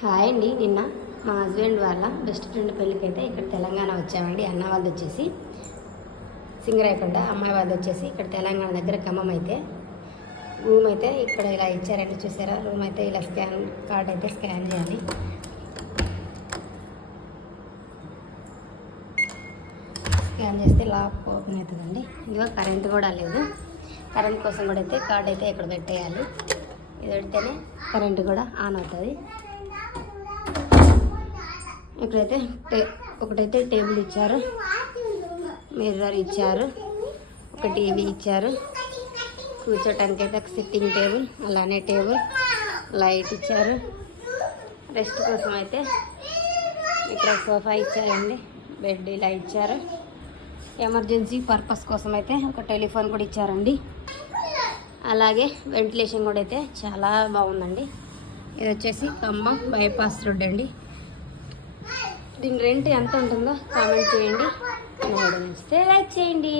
Hi అండి. నిన్న మా హస్బెండ్ వాళ్ళ బెస్ట్ ఫ్రెండ్ పెళ్ళికి అయితే ఇక్కడ తెలంగాణ వచ్చామండి. అన్న వాళ్ళది వచ్చేసి సింగరాయకొండ, అమ్మాయి వాళ్ళది వచ్చేసి ఇక్కడ తెలంగాణ దగ్గర ఖమ్మం. అయితే రూమ్ అయితే ఇక్కడ ఇలా ఇచ్చారండి, చూసారా? రూమ్ అయితే ఇలా కార్డ్ అయితే స్కాన్ చేయాలి. స్కాన్ చేస్తే లాక్ ఓపెన్ అవుతుందండి. ఇదిగో కరెంట్ కూడా లేదు. కరెంట్ కోసం కూడా అయితే కార్డ్ అయితే ఇక్కడ పెట్టేయాలి. ఇది పెడితేనే కరెంట్ కూడా ఆన్ అవుతుంది. ఇక్కడైతే ఒకటైతే టేబుల్ ఇచ్చారు, మిర్రర్ ఇచ్చారు, ఒక టీవీ ఇచ్చారు, కూర్చోటానికి అయితే ఒక సిట్టింగ్ టేబుల్, అలానే టేబుల్, లైట్ ఇచ్చారు. రెస్ట్ కోసం అయితే ఇక్కడ సోఫా ఇచ్చారండి, బెడ్ ఇలా ఇచ్చారు. ఎమర్జెన్సీ పర్పస్ కోసం అయితే ఒక టెలిఫోన్ కూడా ఇచ్చారండి. అలాగే వెంటిలేషన్ కూడా అయితే చాలా బాగుందండి. ఇది వచ్చేసి ఖమ్మం బైపాస్ రోడ్ అండి. దీని రెంట్ ఎంత ఉంటుందో కామెంట్ చేయండి. నచ్చితే లైక్ చేయండి.